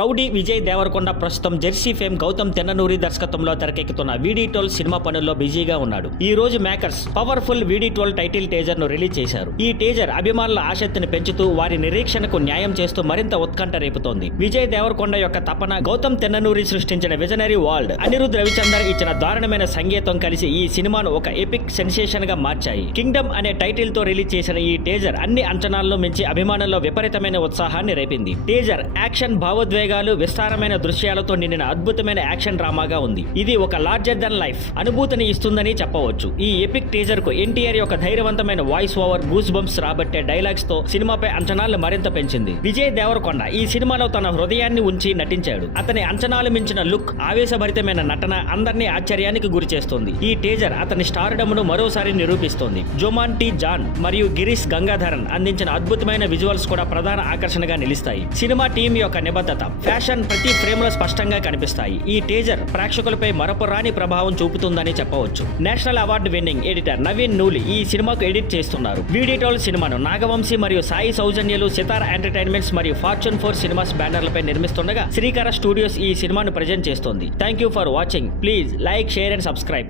Rowdy Vijay Devarakonda ప్రస్తుతం Jersey fame Gautam Tinnanuri దర్శకత్వంలో తెరకెక్కుతున్న వీడీ12 సినిమా పనుల్లో బిజీగా ఉన్నాడు. ఈ రోజు మేకర్స్ పవర్ఫుల్ వీడీ12 టైటిల్ టేజర్ ను రిలీజ్ చేశారు. ఈ టేజర్ అభిమానుల ఆసక్తిని పెంచుతూ వారి నిరీక్షణకు న్యాయం చేస్తూ మరింత ఉత్కంఠ రేపుతోంది. విజయ్ దేవరకొండ యొక్క తపన, గౌతమ్ తెన్ననూరి సృష్టించిన విజనరీ వరల్డ్, అనిరుద్ రవిచందర్ ఇచ్చిన దారుణమైన సంగీతం కలిసి ఈ సినిమాను ఒక ఎపిక్ సెన్సేషన్ గా మార్చాయి. కింగ్డమ్ అనే టైటిల్ తో రిలీజ్ చేసిన ఈ టేజర్ అన్ని అంచనాలను మించి అభిమానుల్లో విపరీతమైన ఉత్సాహాన్ని రేపింది. టేజర్ యాక్షన్, భావోద్వేగాలు, విస్తారమైన దృశ్యాలతో నిండిన అద్భుతమైన యాక్షన్ డ్రామాగా ఉంది. ఇది ఒక లార్జర్ దెన్ లైఫ్ అనుభూతిని ఇస్తుందని చెప్పవచ్చు. ఈ ఎపిక్ టేజర్ కు ఎన్టీఆర్ యొక్క ధైర్యవంతమైన వాయిస్ ఓవర్, గూస్ బంప్స్ రాబట్టే డైలాగ్స్ తో సినిమాపై అంచనాలను మరింత పెంచింది. విజయ్ దేవరకొండ ఈ సినిమాలో తన హృదయాన్ని ఉంచి నటించాడు. అతని అంచనాలు మించిన లుక్, ఆవేశభరితమైన నటన అందరినీ ఆశ్చర్యానికి గురి చేస్తుంది. ఈ టేజర్ అతని స్టార్డమ్ను మరోసారి నిరూపిస్తోంది. జోమాన్ టీ జాన్ మరియు గిరీష్ గంగాధరన్ అందించిన అద్భుతమైన విజువల్స్ కూడా ప్రధాన ఆకర్షణగా నిలుస్తాయి. సినిమా టీం యొక్క నిబద్ధత, ఫ్యాషన్ ప్రతి ఫ్రేమ్ లో స్పష్టంగా కనిపిస్తాయి. ఈ టేజర్ ప్రేక్షకులపై మరపురాని ప్రభావం చూపుతుందని చెప్పవచ్చు. National award winning editor Naveen Nooli ఈ సినిమాకు ఎడిట్ చేస్తున్నారు. వీడీ12 సినిమాను నాగవంశీ మరియు సాయి సౌజన్యలు సితార్ ఎంటర్టైన్మెంట్స్ మరియు ఫార్చ్యూన్ 4 సినిమాస్ బ్యానర్లపై నిర్మిస్తుండగా శ్రీకర స్టూడియోస్ ఈ సినిమాను ప్రజెంట్ చేస్తోంది. Thank you for watching. Please like, share and subscribe.